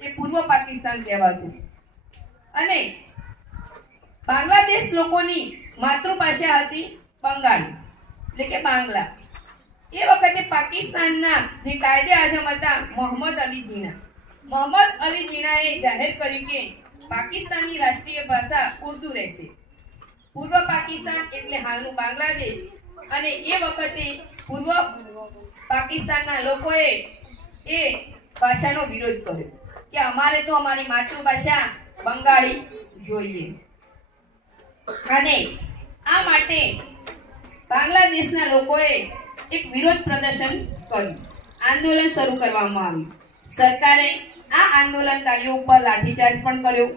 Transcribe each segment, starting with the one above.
એ પૂર્વ પાકિસ્તાન કહેવાતું. અને બાંગ્લાદેશ લોકોની માતૃભાષા હતી બંગાળી, એટલે કે બાંગ્લા. એ વખતે પાકિસ્તાનના જે કાયદે આઝમ હતા મોહમ્મદ અલી જીના મોહમ્મદ અલી જીનાએ જાહેર કર્યું કે પાકિસ્તાનની રાષ્ટ્રીય ભાષા ઉર્દુ રહેશે. પૂર્વ પાકિસ્તાન એટલે હાલનું બાંગ્લાદેશ. અને એ વખતે પૂર્વ પાકિસ્તાનના લોકોએ એ ભાષાનો વિરોધ કર્યો. કે અમારે તો અમારી માતૃભાષા બંગાળી જોઈએ. અને આ માટે બાંગ્લાદેશના લોકોએ એક વિરોધ પ્રદર્શન કર્યું. આંદોલન શરૂ કરવામાં આવ્યું. સરકારે આ આંદોલનકારીઓ ઉપર લાઠીચાર્જ પણ કર્યો.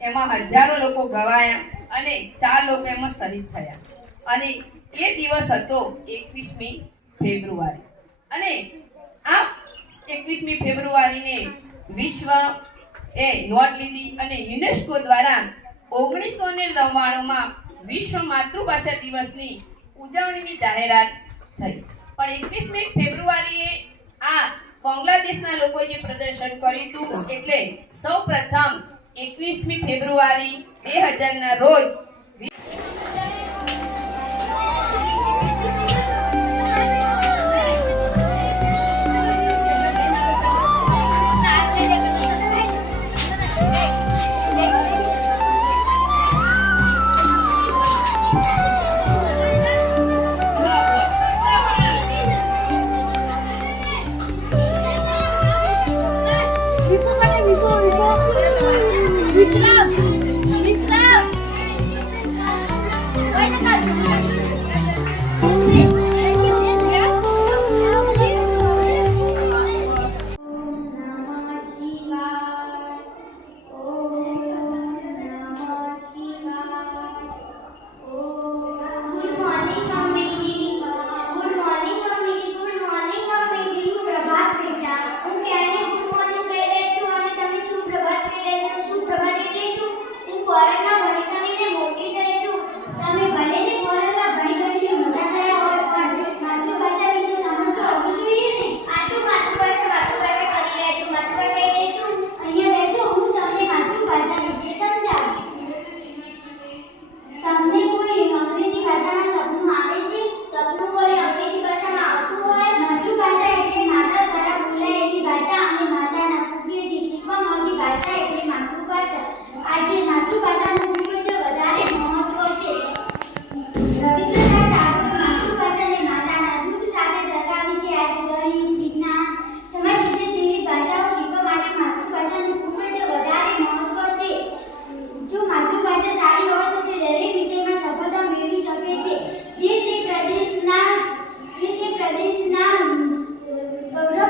એમાં હજારો લોકો ગવાયા અને ચાર લોકો એમાં શહીદ થયા. અને એ દિવસ હતો એકવીસમી ફેબ્રુઆરી. અને આ એકવીસમી ફેબ્રુઆરીને વિશ્વ એ નોંધ લીધી અને યુનેસ્કો દ્વારા ઓગણીસો ને નવ્વાણુંમાં વિશ્વ માતૃભાષા દિવસની ઉજવણીની જાહેરાત થઈ. પણ એકવીસમી ફેબ્રુઆરીએ આ બાંગ્લાદેશના લોકોએ જે પ્રદર્શન કર્યું હતું, એટલે સૌ પ્રથમ એકવીસમી ફેબ્રુઆરી બે હજારના રોજ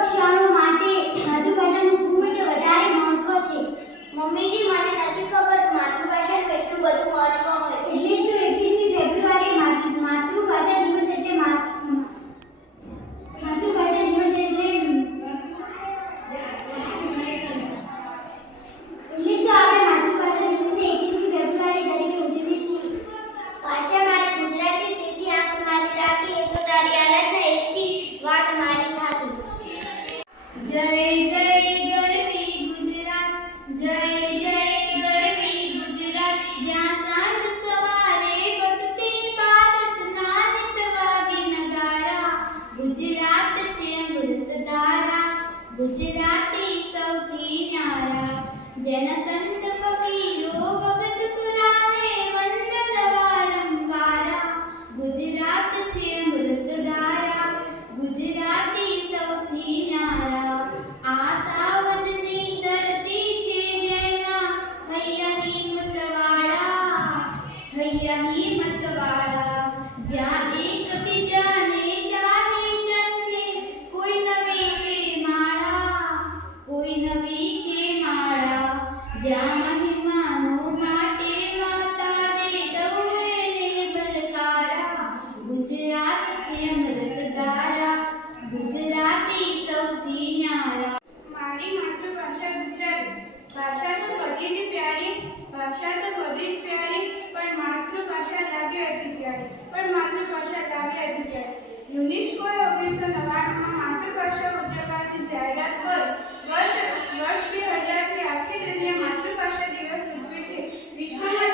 ક્ષણો માટે માતૃભાષાનું ખૂબ જ વધારે મહત્વ છે. મમ્મીજી, મને નથી ખબર માતૃભાષાનું એટલું બધું મહત્વ હોય એટલે જ તો એકવીસમી ફેબ્રુઆરી માતૃ- માતૃભાષા દિવસ એટલે મા- માતૃભાષા દિવસ એટલે એટલે જ તો આપણે માતૃભાષા દિવસને એકવીસમી ફેબ્રુઆરી તરીકે ઉજવીએ છીએ ભાષા મારી ગુજરાતી તેથી આંખ મારી રાખી એ તો તારી હાલત ને એકથી વાત મારી થાતી જય જય ગરવી ગુજરાત જય જય ગરવી ગુજરાત જ્યાં સાંજ સવારે વખતે ભારતના નિત વાગે નગારા ગુજરાત છે અમૃત ધારા ગુજરાતી સૌથી ન્યારા. જેના સંત ફકીરો ભાષા તો બધી જ પ્યારી, પણ માતૃભાષા લાગે અતિ પ્યારી. પણ માતૃભાષા લાગે અતિ પ્યારી. યુનેસ્કોએ ઓગણીસો નવ્વાણુંમાં માતૃભાષા ઉજવવાની જાહેરાત પર વર્ષ વર્ષ બે હજારથી આખી દુનિયા માતૃભાષા દિવસ ઉજવે છે. વિશ્વના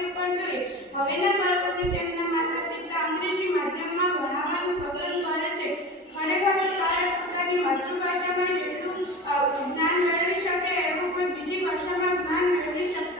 કરવી પણ જોઈએ. હવેના બાળકોને તેમના માતા પિતા અંગ્રેજી માધ્યમમાં ભણાવવાનું પસંદ કરે છે. ખરેખર તો બાળક પોતાની માતૃભાષામાં જેટલું જ્ઞાન મેળવી શકે એવું કોઈ બીજી ભાષામાં જ્ઞાન મેળવી શકતું